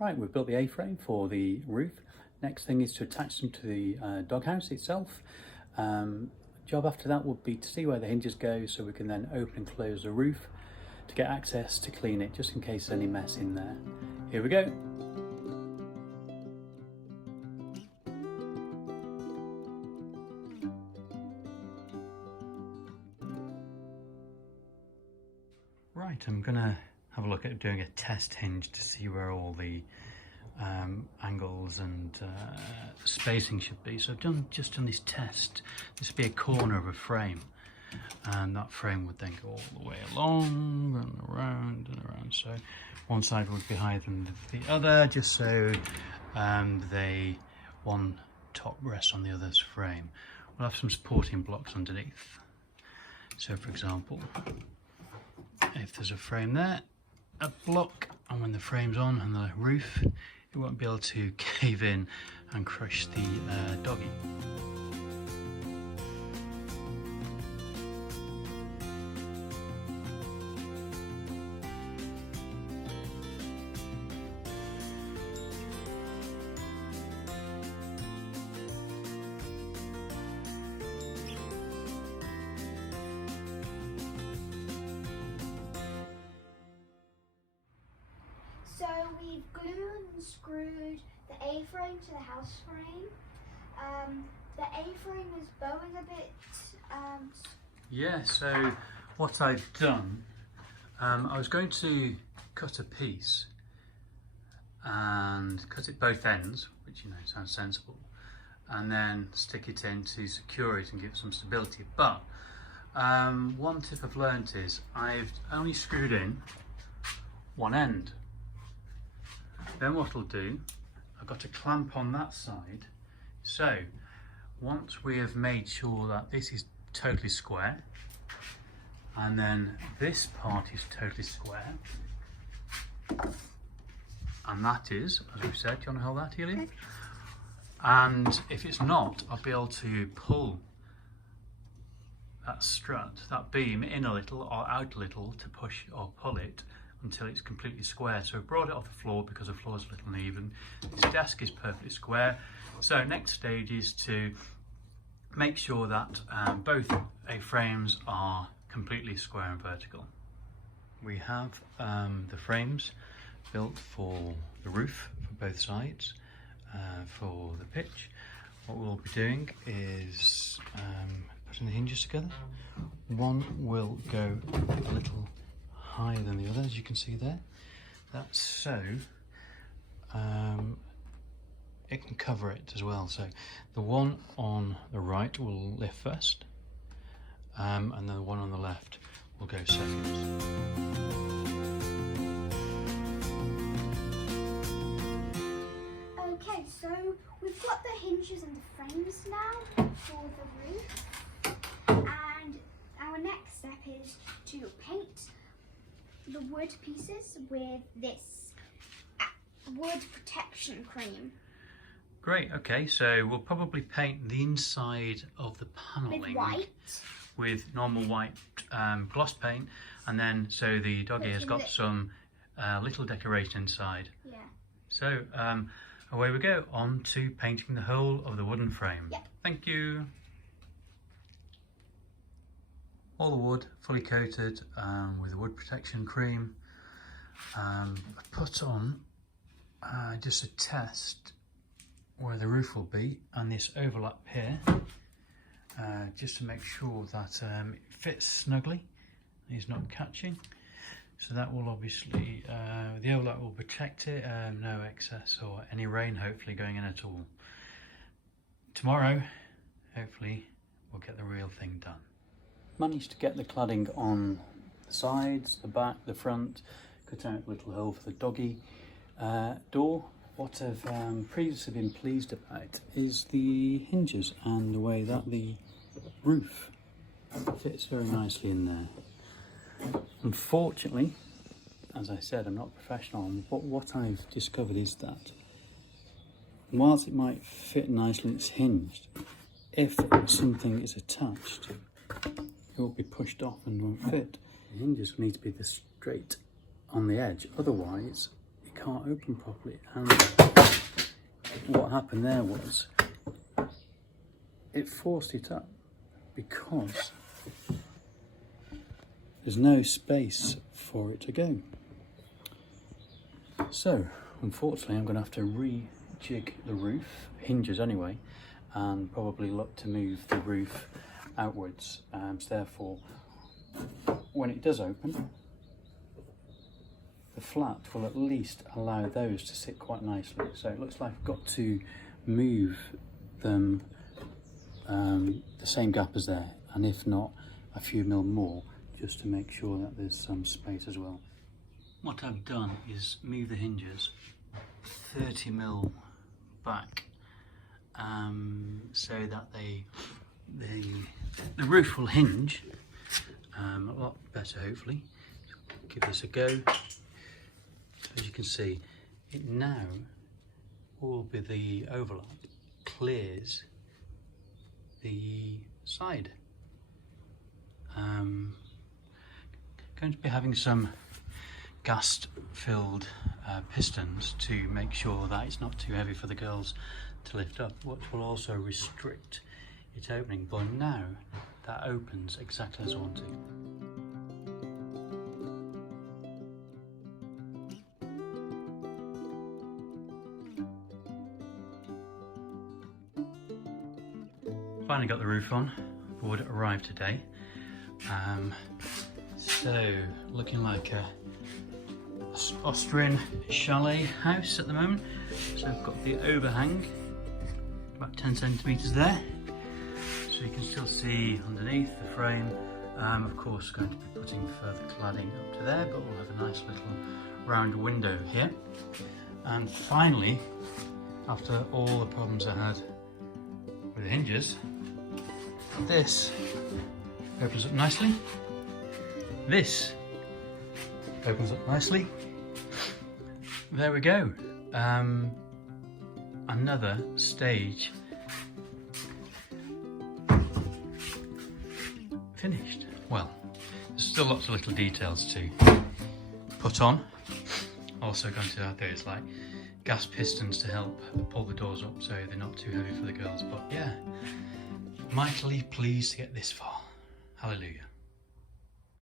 Right, we've built the A-frame for the roof. Next thing is to attach them to the doghouse itself. Job after that would be to see where the hinges go so we can then open and close the roof to get access to clean it, just in case there's any mess in there. Here we go. Right, I'm gonna have a look at doing a test hinge to see where all the angles and spacing should be. So I've just done this test. This would be a corner of a frame, and that frame would then go all the way along and around and around. So one side would be higher than the other, just so one top rests on the other's frame. We'll have some supporting blocks underneath. So for example, if there's a frame there, a block, and when the frame's on and the roof, it won't be able to cave in and crush the doggy. So we've glued and screwed the A-frame to the house frame. The A-frame is bowing a bit. Yeah, so what I've done, I was going to cut a piece and cut it both ends, which sounds sensible, and then stick it in to secure it and give it some stability. But one tip I've learnt is I've only screwed in one end. Then what I'll do, I've got a clamp on that side. So once we have made sure that this is totally square, and then this part is totally square, and that is, as we've said, do you want to hold that, Healy? Okay. And if it's not, I'll be able to pull that strut, that beam in a little or out a little to push or pull it until it's completely square. So I've brought it off the floor because the floor is a little uneven. This desk is perfectly square. So next stage is to make sure that both A-frames are completely square and vertical. We have the frames built for the roof for both sides, for the pitch. What we'll be doing is putting the hinges together. One will go a little higher than the other, as you can see there. That's so it can cover it as well. So the one on the right will lift first, and then the one on the left will go second. Okay, so we've got the hinges and the frames now for the roof, and our next step is to paint the wood pieces with this wood protection cream. Great, okay, so we'll probably paint the inside of the panelling with normal white gloss paint, and then so the doggy has got some little decoration inside. Yeah. So away we go, on to painting the whole of the wooden frame. Yep. Thank you. All the wood fully coated with wood protection cream. I put on just a test where the roof will be and this overlap here, just to make sure that it fits snugly, it's not catching. So that will obviously, the overlap will protect it, no excess or any rain hopefully going in at all. Tomorrow, hopefully, we'll get the real thing done. Managed to get the cladding on the sides, the back, the front, cut out a little hole for the doggy door. What I've previously been pleased about is the hinges and the way that the roof fits very nicely in there. Unfortunately, as I said, I'm not professional, but what I've discovered is that whilst it might fit nicely and it's hinged, if something is attached, it will be pushed off and won't fit. The hinges need to be this straight on the edge, otherwise it can't open properly. And what happened there was it forced it up because there's no space for it to go. So unfortunately I'm going to have to rejig the roof, hinges anyway, and probably look to move the roof outwards. So therefore when it does open, the flat will at least allow those to sit quite nicely. So it looks like I've got to move them the same gap as there, and if not a few mil more, just to make sure that there's some space as well. What I've done is move the hinges 30 mil back so that the roof will hinge a lot better, hopefully. Give this a go. As you can see, it now, all with the overlap, clears the side. Going to be having some gas filled pistons to make sure that it's not too heavy for the girls to lift up, which will also restrict its opening. But now that opens exactly as I want it. Finally got the roof on. Wood arrived today. So looking like a Austrian chalet house at the moment. So I've got the overhang about 10 centimetres there, so you can still see underneath the frame. Of course going to be putting further cladding up to there, but we'll have a nice little round window here. And finally, after all the problems I had with the hinges, this opens up nicely. This opens up nicely. There we go. Another stage finished. Well, there's still lots of little details to put on. Also going to add those like gas pistons to help pull the doors up so they're not too heavy for the girls. But yeah, mightily pleased to get this far. Hallelujah.